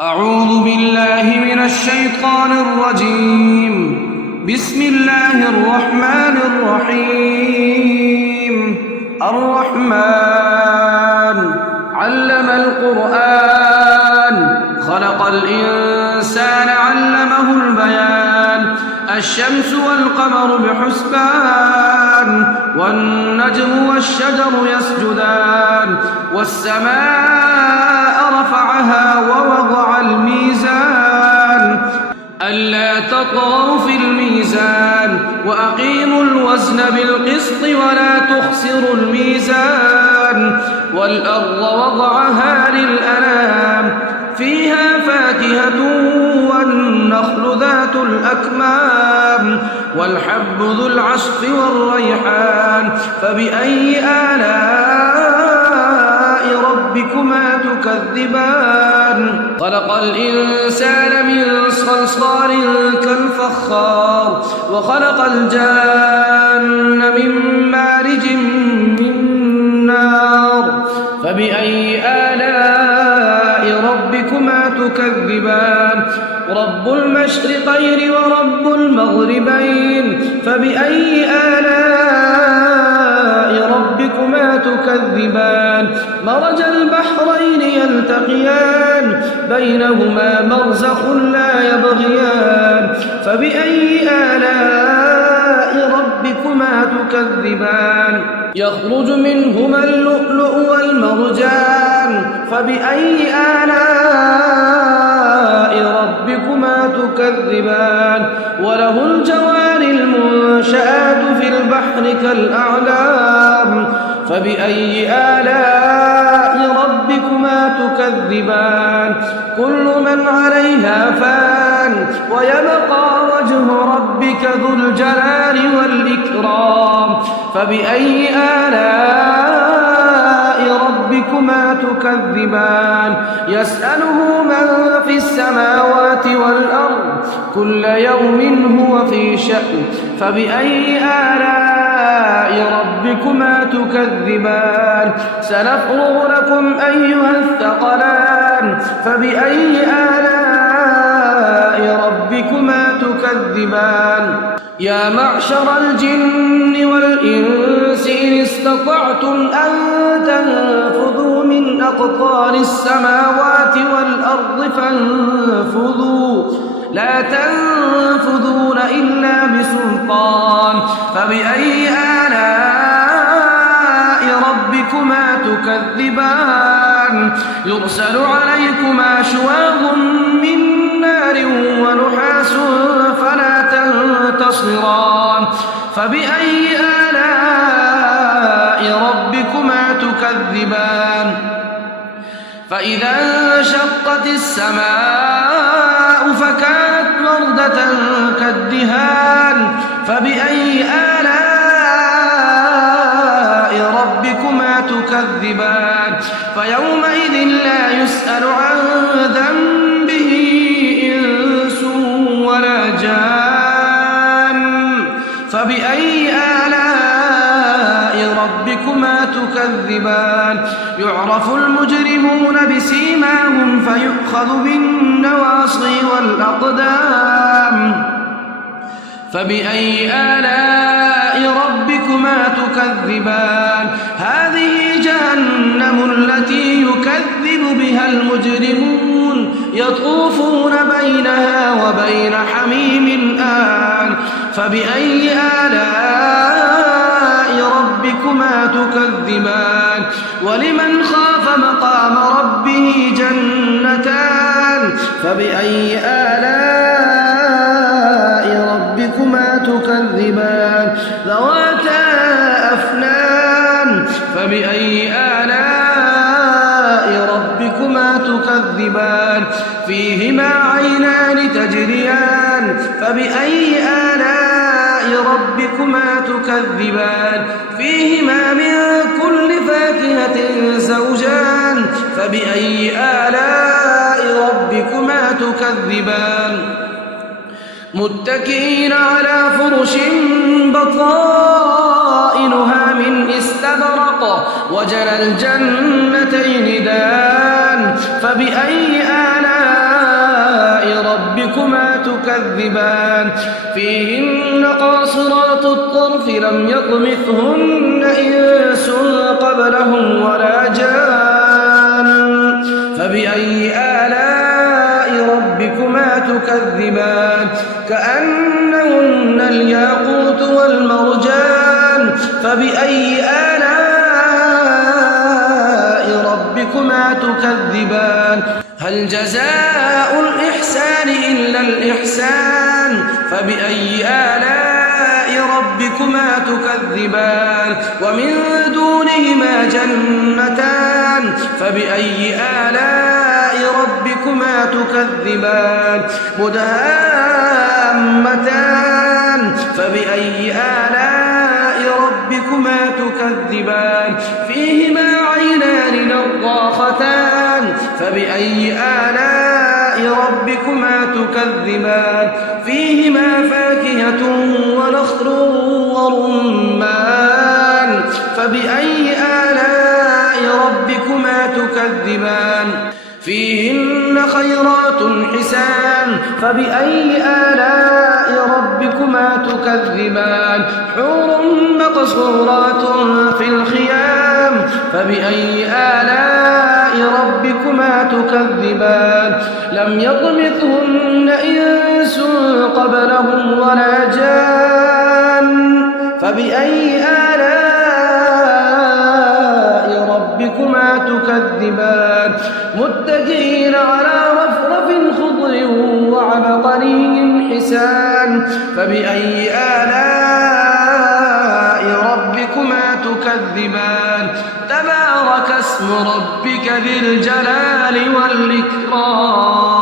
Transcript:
أعوذ بالله من الشيطان الرجيم. بسم الله الرحمن الرحيم. الرحمن علم القرآن خلق الإنسان علمه البيان. الشمس والقمر بحسبان والنجم والشجر يسجدان والسماء رفعها ووضع الميزان ألا تطغوا في الميزان وأقيموا الوزن بالقسط ولا تخسروا الميزان والأرض وضعها للأنام فيها فاكهة والنخل ذات الأكمام والحب ذو العصف والريحان فبأي آلاء ربكما تكذبان. خلق الإنسان من صلصال كالفخار وخلق الجان من مارج من نار فبأي آلاء ربكما تكذبان. رب المشرقين ورب المغربين فبأي آلاء ربكما تكذبان. مرج البحرين يلتقيان بينهما برزخ لا يبغيان فبأي آلاء ربكما تكذبان. يخرج منهما اللؤلؤ والمرجان فبأي آلاء ربكما تكذبان. وله الجوار المنشآت في البحر كالأعلام فبأي آلاء ربكما تكذبان. كل من عليها فان ويبقى وجه ربك ذو الجلال والإكرام فبأي آلاء ربكما تكذبان. يسأله من في السماوات والأرض كل يوم هو في شأن فبأي آلاء ربكما تكذبان. سنفرغ لكم أيها الثقلان فبأي آلاء ربكما تكذبان. يا معشر الجن والإنس إن استطعتم أن تنفذوا من أقطار السماوات والأرض فانفذوا لا تنفذون إلا بسلطان فبأي آلاء ربكما تكذبان. يرسل عليكما شواظ من نار ونحاس فلا تنتصران فبأي آلاء ربكما تكذبان. فإذا انشقت السماء فكانت وردة كالدهان فبأي آلاء ربكما تكذبان. فيومئذ لا يسأل عن ذنبه إنس ولا جان فبأي آلاء ربكما تكذبان. يعرف المجرمون بسيماهم فيؤخذ بالنواصي والأقدام فبأي آلاء ربكما تكذبان. هذه جهنم التي يكذب بها المجرمون يطوفون بينها وبين حميم آن فبأي آلاء ربكما تكذبان. ولمن خاف مقام ربه جنتان فبأي آلاء ربكما تكذبان. ذواتا أفنان فبأي آلاء ربكما تكذبان. فيهما عينان تجريان فبأي آلاء ربكما تكذبان. فيهما من كل فاكهة زوجان فبأي آلاء ربكما تكذبان. متكئين على فرش بطائنها من استبرق وجنى الجنتين دان فبأي آلاء تكذبان فيهن قاصرات الطرف لم يطمثهن إنس قبلهم ولا جان فبأي آلاء ربكما تكذبان كأنهن الياقوت والمرجان فبأي آلاء ربكما تكذبان هل جزاء الإحسان إلا الإحسان فبأي آلاء ربكما تكذبان ومن دونهما جنتان فبأي آلاء ربكما تكذبان مدهامتان فبأي آلاء ربكما تكذبان فيهما عينان نضاختان فبأي آلاء ربكما تكذبان فيهما فاكهة ونخل ورمان فبأي آلاء ربكما تكذبان فيهن خيرات حسان فبأي آلاء ربكما تكذبان حور مقصورات في الخيام فبأي آلاء ربكما تكذبان لم يطمثهن إنس قبلهم ولا جان فبأي آلاء ربكما تكذبان متكئين على رفرف خضر وعبقري حسان فبأي آلاء ربكما تكذبان تبارك اسم ربك ذي الجلال والإكرام